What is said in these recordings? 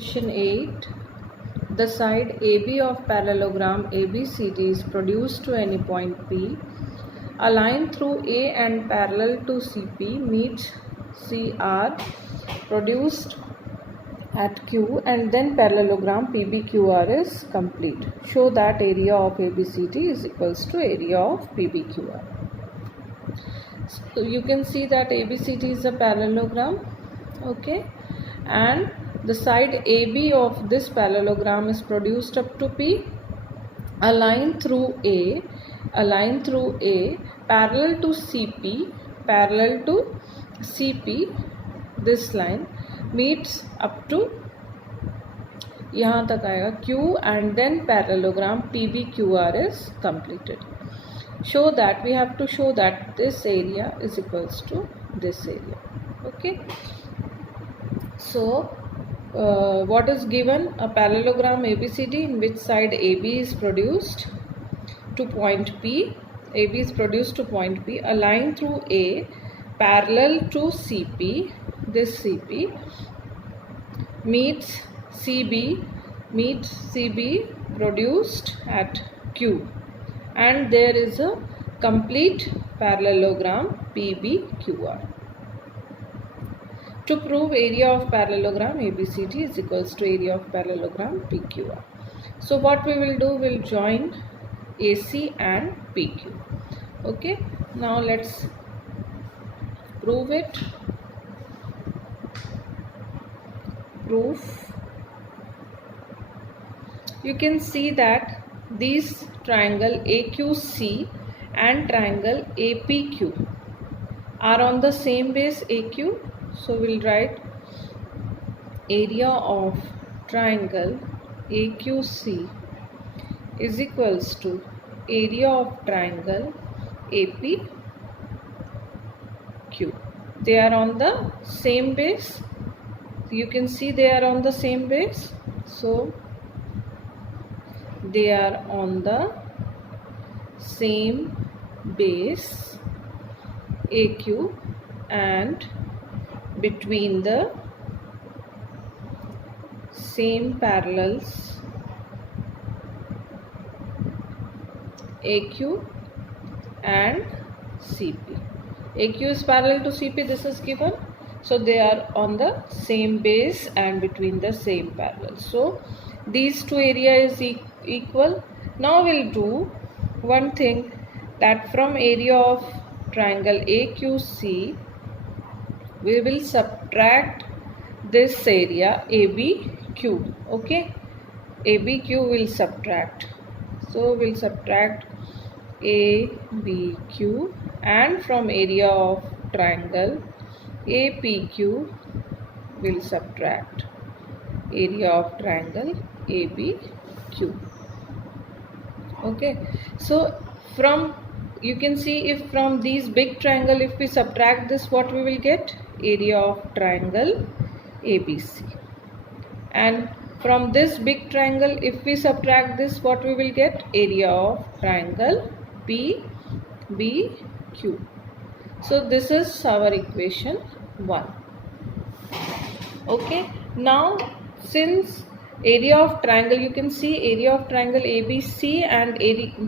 Question 8. The side AB of parallelogram ABCD is produced to any point P. A line through A and parallel to CP meets CR produced at Q, and then parallelogram PBQR is complete. Show that area of ABCD is equals to area of PBQR. So you can see that ABCD is a parallelogram, okay, and the side AB of this parallelogram is produced up to P. A line through A parallel to CP, this line meets up to यहाँ तक आएगा Q, and then parallelogram PBQR is completed. Show that, we have to show that this area is equals to this area, okay. So what is given? A parallelogram ABCD in which side AB is produced to point P. AB is produced to point P. A line through A parallel to CP. This CP meets CB produced at Q, and there is a complete parallelogram PBQR. To prove area of parallelogram ABCD is equals to area of parallelogram PQR. So what we will do, we'll join AC and PQ. Okay, now let's prove it. Proof. You can see that these triangle AQC and triangle APQ are on the same base AQ. So we'll write area of triangle AQC is equals to area of triangle APQ. They are on the same base. You can see they are on the same base. So they are on the same base AQ, and between the same parallels AQ and CP. AQ is parallel to CP, this is given. So they are on the same base and between the same parallels. So these two areas is equal. Now we'll do one thing, that from area of triangle AQC we will subtract this area ABQ, okay. ABQ will subtract. So we'll subtract ABQ, and from area of triangle APQ will subtract area of triangle ABQ, okay. So from, you can see, if from these big triangle, if we subtract this, what we will get? Area of triangle ABC. And from this big triangle, if we subtract this, what we will get? Area of triangle PBQ. So this is our equation 1. Okay. Now since area of triangle, you can see area of triangle ABC and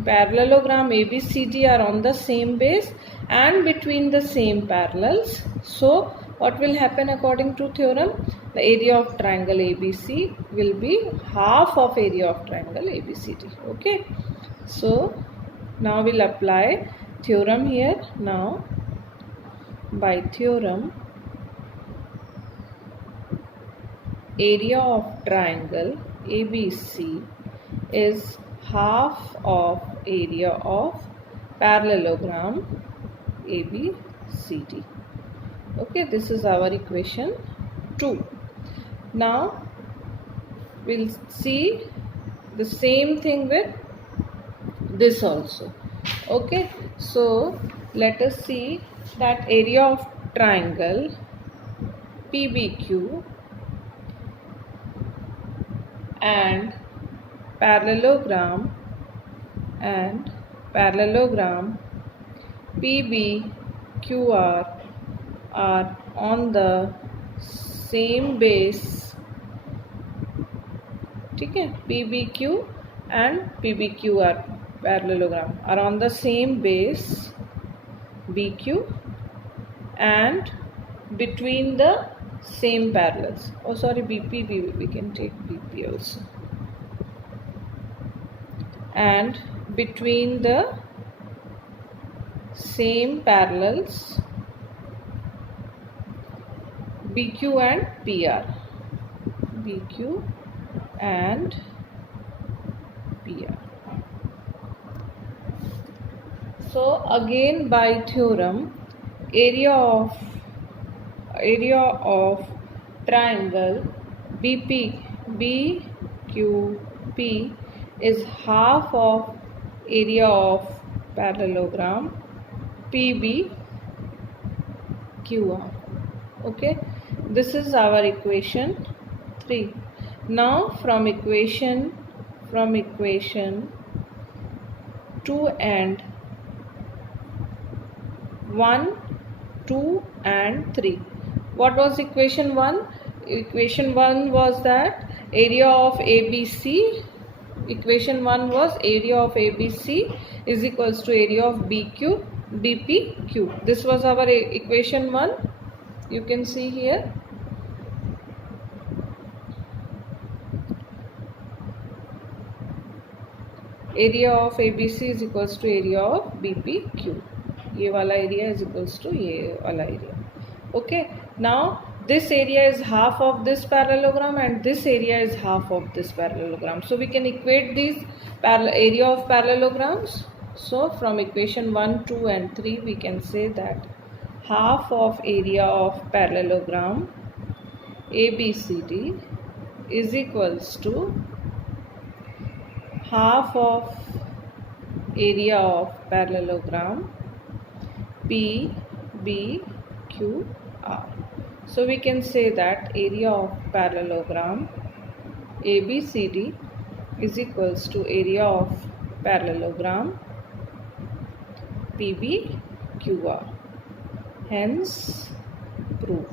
parallelogram ABCD are on the same base and between the same parallels. So what will happen according to theorem? The area of triangle ABC will be half of area of triangle ABCD. Okay. So now we'll apply theorem here. Now by theorem, area of triangle ABC is half of area of parallelogram ABCD. Okay, this is our equation 2. Now we'll see the same thing with this also. Okay, so let us see that area of triangle PBQ and parallelogram PBQR are on the same base ठीक है, PBQ and PBQR parallelogram are on the same base BQ and between the same parallels. Oh sorry, BP, we can take BP also. And between the same parallels BQ and PR. BQ and PR. So again by theorem, area of triangle BQP is half of area of parallelogram PBQR. Okay, this is our equation 3. Now from equation 2 and 1, 2 and 3. What was equation 1? Equation 1 was that area of ABC. Equation 1 was area of ABC is equals to area of BQ BPQ. This was our equation 1. You can see here. Area of ABC is equals to area of BPQ. ये वाला area is equals to ये वाला area. Okay. Now this area is half of this parallelogram and this area is half of this parallelogram. So we can equate these area of parallelograms. So from equation 1, 2 and 3 we can say that half of area of parallelogram ABCD is equals to half of area of parallelogram PBQR. So we can say that area of parallelogram ABCD is equals to area of parallelogram PBQR. Hence proved.